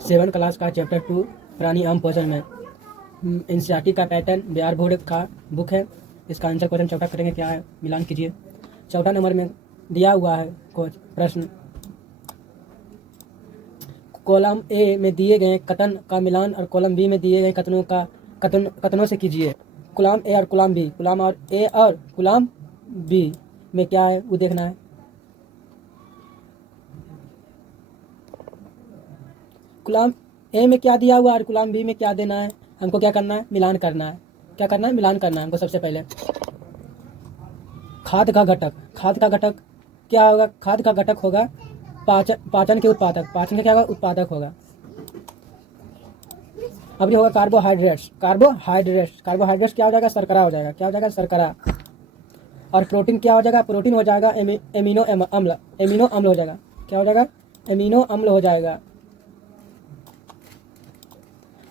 7 class का chapter 2 प्राणी आम पोषण में एनसीईआरटी का पैटर्न बिहार बोर्ड का बुक है। इसका आंसर क्वेश्चन चौथा करेंगे, क्या है मिलान कीजिए। चौथा नंबर में दिया हुआ है कुछ प्रश्न, कॉलम ए में दिए गए कथन का मिलान और कॉलम बी में दिए गए कथनों से कीजिए। कॉलम ए और कॉलम बी, कॉलम और ए और कॉलम बी में क्या है वो देखना है। कॉलम ए में क्या दिया हुआ और कॉलम बी में क्या देना है, हमको क्या करना है, मिलान करना है। क्या करना है, मिलान करना है हमको। सबसे पहले खाद का घटक क्या होगा, खाद का घटक होगा पाचन के उत्पादक, पाचन का क्या होगा, उत्पादक होगा। अब ये होगा कार्बोहाइड्रेट्स क्या हो जाएगा, शर्करा हो जाएगा। क्या हो जाएगा, शर्करा। और प्रोटीन क्या हो जाएगा, प्रोटीन हो जाएगा एमिनो अम्ल हो जाएगा। क्या हो जाएगा, एमिनो अम्ल हो जाएगा।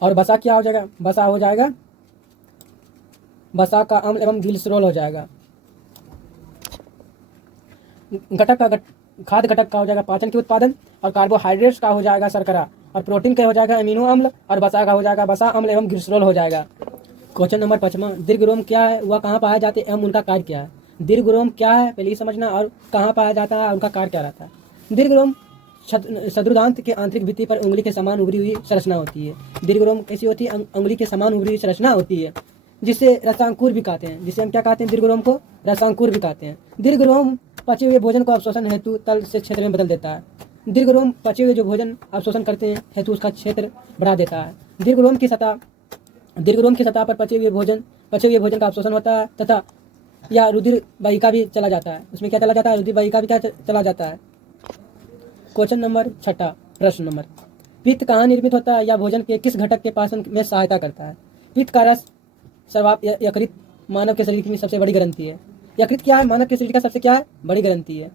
और बसा क्या हो जाएगा, बसा हो जाएगा, बसा का अम्ल एवं ग्लिसरॉल हो जाएगा। खाद्य घटक का हो जाएगा पाचन के उत्पादन, और कार्बोहाइड्रेट्स का हो जाएगा शर्करा, और प्रोटीन का हो जाएगा अमीनो अम्ल, और बसा का हो जाएगा बसा अम्ल एवं ग्लिसरॉल हो जाएगा। क्वेश्चन नंबर 5, दीर्घरोम क्या है, वह कहाँ पाया जाते हैं एवं उनका कार्य क्या है। दीर्घरोम क्या है पहले ही समझना, और कहाँ पाया जाता है, उनका कार्य क्या रहता है। दीर्घरोम शत्रुदांत के आंतरिक भित्ति पर उंगली के समान उभरी हुई संरचना होती है। दीर्घरोम कैसी होती है, उंगली के समान उभरी हुई संरचना होती है, जिसे रसांकुर भी कहते हैं। जिसे हम क्या कहते हैं, दीर्घरोम को रसांकुर भी कहते हैं। दीर्घरोम पचे हुए भोजन को अवशोषण हेतु तल से क्षेत्र में बदल देता है। दीर्घरोम पचे हुए जो भोजन अवशोषण करते हैं हेतु उसका क्षेत्र बढ़ा देता है। दीर्घरोम की सतह पर पचे हुए भोजन का अवशोषण होता है तथा या रुधिर वाहिका भी चला जाता है। उसमें क्या चला जाता है, रुधिर वाहिका भी क्या चला जाता है। क्वेश्चन नंबर 6, प्रश्न नंबर, पित्त कहाँ निर्मित होता है या भोजन के किस घटक के पाचन में सहायता करता है। पित्त का रस यकृत मानव के शरीर की सबसे बड़ी ग्रंथि है। यकृत क्या है, मानव के शरीर का सबसे क्या है, बड़ी ग्रंथि है,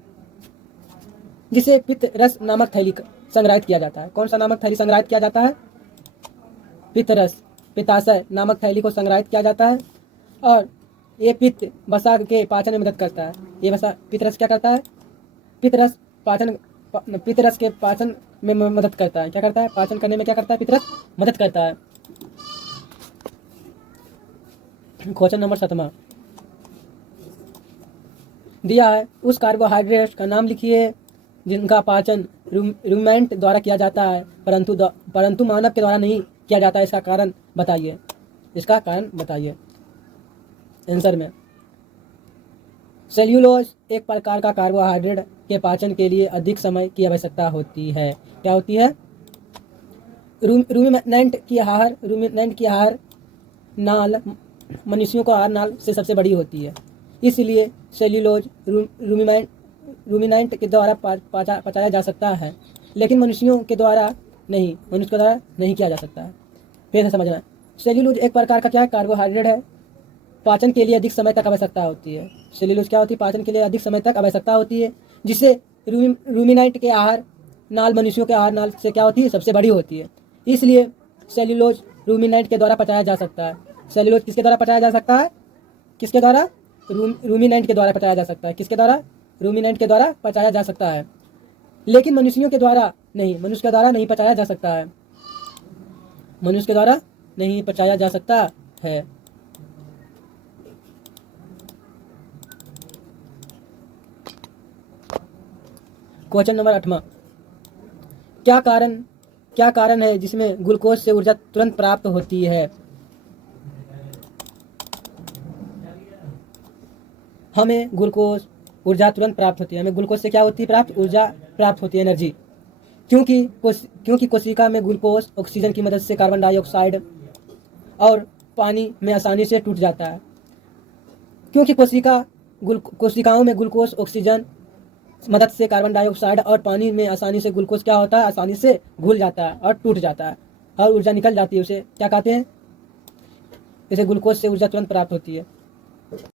जिसे पित्त रस नामक थैली संग्रहित किया जाता है। कौन सा नामक थैली संग्रहित किया जाता है, पित्त रस, पित्ताशय नामक थैली को संग्रहित किया जाता है। और ये पित्त वसा के पाचन में मदद करता है। ये वसा पित्त रस क्या करता है, पित्त रस के पाचन में मदद करता है। क्या करता है, पाचन करने में क्या करता है, पित्त रस मदद करता है। क्वेश्चन नंबर 7 दिया है, उस कार्बोहाइड्रेट का नाम लिखिए जिनका पाचन रूमेंट द्वारा किया जाता है परंतु मानव के द्वारा नहीं किया जाता है। इसका कारण बताइए। आंसर में सेल्यूलोज एक प्रकार का कार्बोहाइड्रेट के पाचन के लिए अधिक समय की आवश्यकता होती है। क्या होती है, रूमिनेंट की आहार नाल मनुष्यों को आहार नाल से सबसे बड़ी होती है। इसलिए सेल्यूलोज रूमिनेंट के द्वारा पचाया जा सकता है, लेकिन मनुष्यों के द्वारा नहीं किया जा सकता है। फिर से समझना है, सेल्यूलोज एक प्रकार का क्या है, कार्बोहाइड्रेट है, पाचन के लिए अधिक समय तक आवश्यकता होती है। सेल्यूलोज क्या होती है, पाचन के लिए अधिक समय तक आवश्यकता होती है, जिससे रूमिनेंट के आहार नाल मनुष्यों के आहार नाल से क्या होती है, सबसे बड़ी होती है। इसलिए सेल्यूलोज रूमिनेंट के द्वारा पचाया जा सकता है। सेल्यूलोज किसके द्वारा पचाया जा सकता है, किसके द्वारा, रूमिनेंट के द्वारा पचाया जा सकता है। किसके द्वारा, रूमिनेंट के द्वारा पचाया जा सकता है, लेकिन मनुष्य के द्वारा नहीं पचाया जा सकता है। मनुष्य के द्वारा नहीं पचाया जा सकता है। क्वेश्चन नंबर 8, क्या कारण है जिसमें ग्लूकोज से ऊर्जा तुरंत प्राप्त होती है। हमें ग्लूकोज ऊर्जा तुरंत प्राप्त होती है। हमें ग्लूकोज से क्या होती है, ऊर्जा प्राप्त होती है, एनर्जी। क्योंकि कोशिका में ग्लूकोज ऑक्सीजन की मदद से कार्बन डाइऑक्साइड और पानी में आसानी से टूट जाता है। क्योंकि कोशिकाओं में ग्लूकोज ऑक्सीजन मदद से कार्बन डाइऑक्साइड और पानी में आसानी से ग्लूकोज क्या होता है, आसानी से घुल जाता है और टूट जाता है और ऊर्जा निकल जाती है। उसे क्या कहते हैं, इसे ग्लूकोज से ऊर्जा तुरंत प्राप्त होती है।